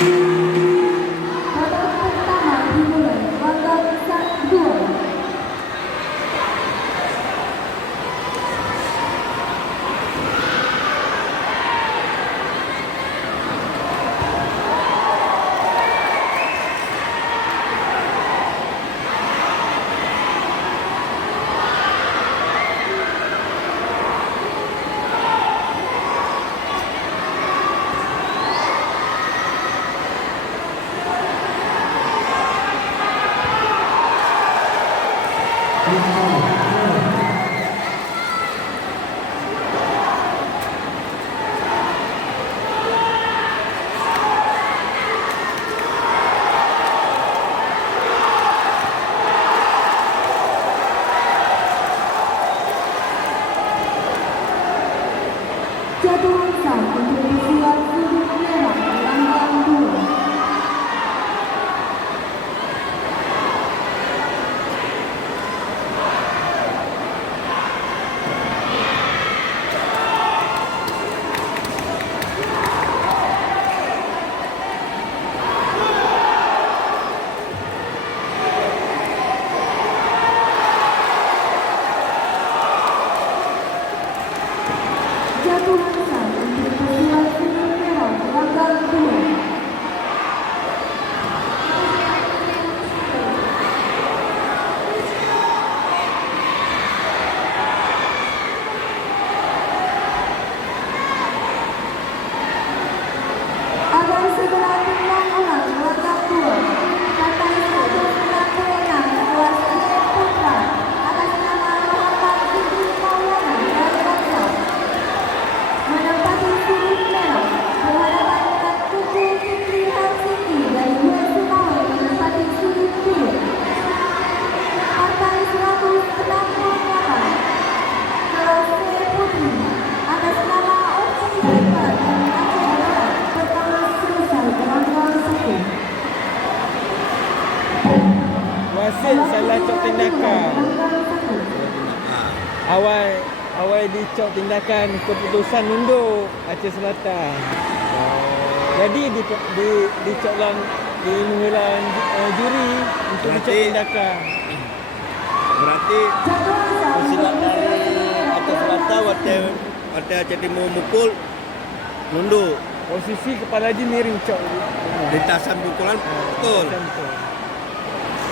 Babak pertama dimulai babak 1-2. Jatuhan sah untuk usia sudut merah gelanggang 2. Jatuhan sah untuk usia sudut merah gelanggang 2. Agar segera timbang ulang gelanggang 2. Kata 196 kelas E Putra atas nama Muhammad Fikri Maulana dari Bangsa menempati sudut merah berhadapan dengan Tuku Fikri Harsini dari US Sumawe menempati sudut biru. Partai 168 kelas C Putri atas nama Oci Reka dari Aceh Barat pertama selesai gelanggang 1. Wasit salah cok tindakan. Awal dicok tindakan keputusan undur Aceh Selatan. Jadi dicok dalam di mengulang juri untuk dicok tindakan. Berarti silap dari Aceh Selatan waktu Aceh Timur mukul nunduk. Posisi kepala je miring cok. Lintasan pukulan betul. Betul.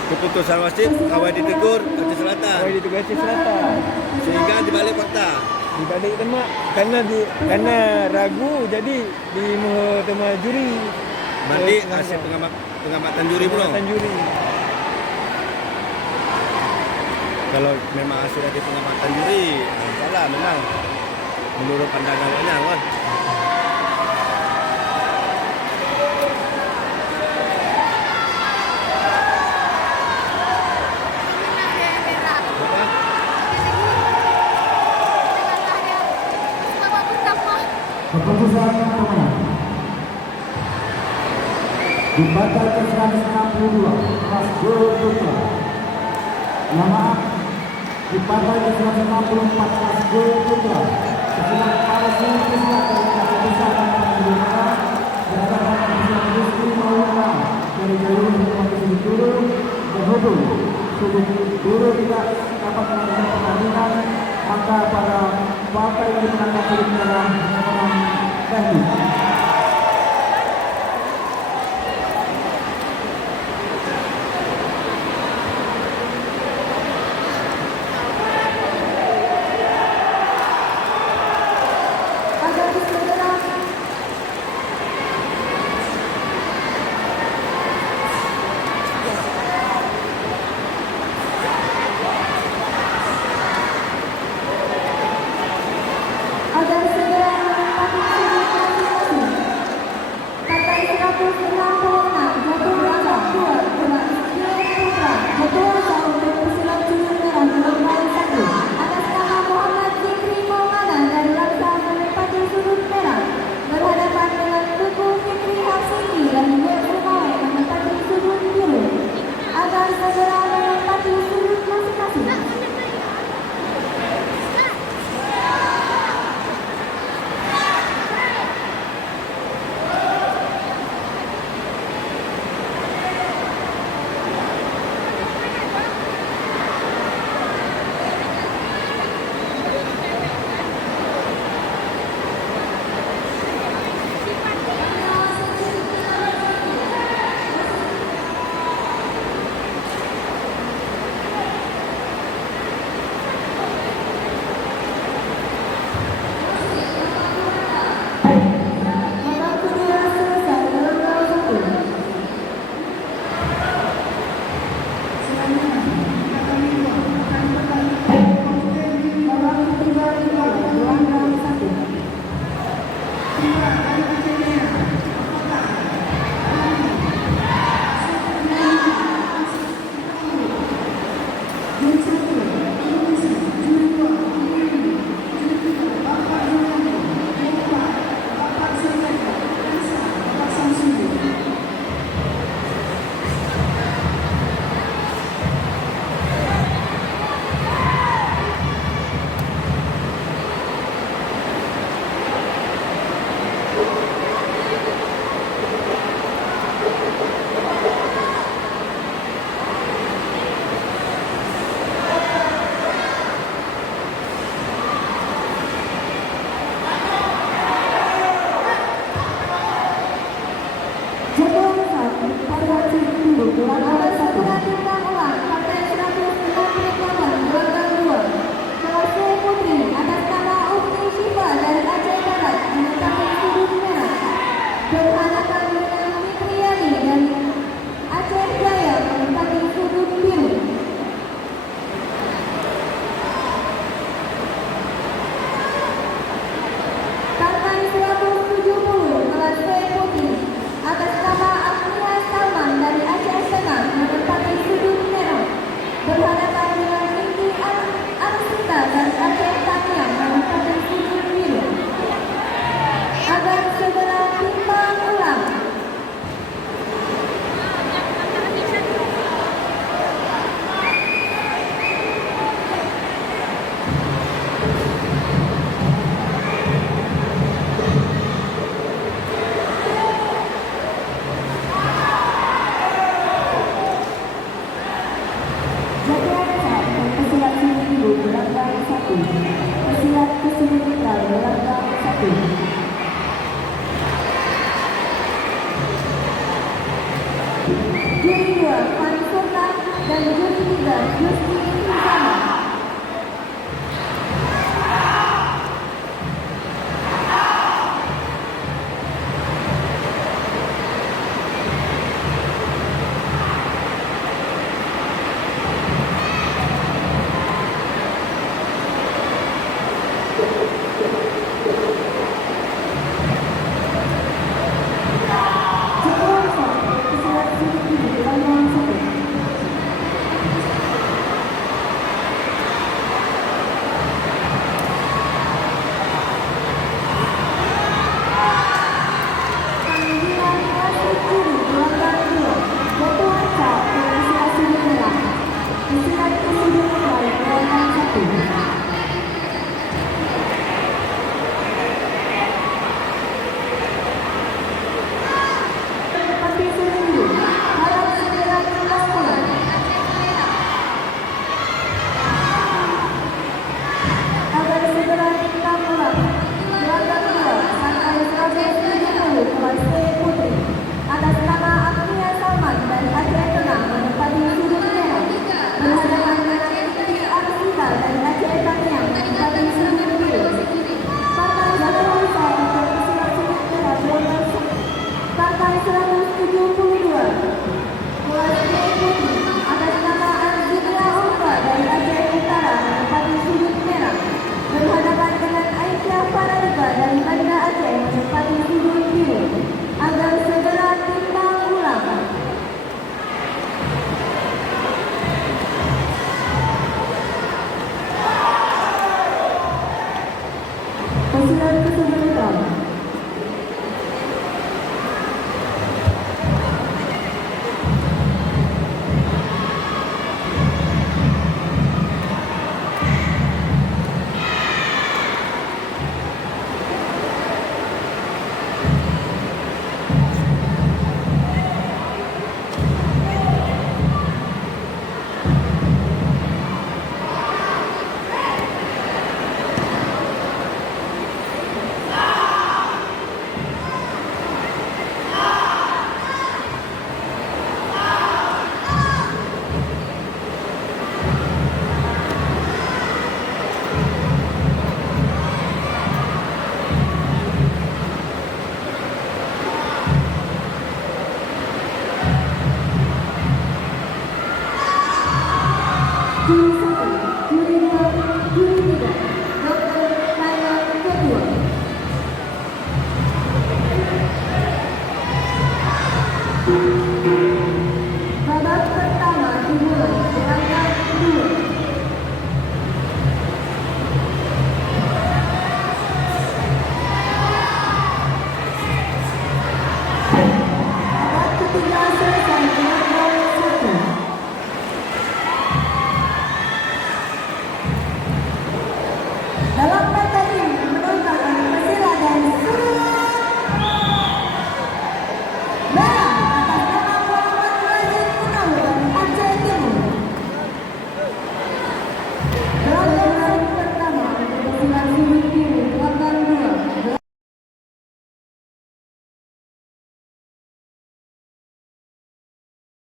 Keputusan wasit awal ditegur Aceh Selatan Awal ditegur Aceh Selatan. sehingga dibalik fakta. Dibalik temak karena ragu jadi di tema juri. Berarti hasil pengamatan juri belum? Pengamatan juri. Kalau memang hasil dari pengamatan juri, salah memang menurut pandangan awalnya kan. Keputusan pertama di batal ke 162 kelas Gol Putra. Nama di batal ke 164 kelas Gol Putra. Sesuai palsu Islam dari keputusan Indonesia berhadapan dengan Fikri Maulana dari jalur kompetisi Guru berhubung sudut Guru tidak dapat melakukan pertandingan, maka pada partai yang dimenangkan sudut merah menang teknik. Agar segera menempati sudut masing-masing.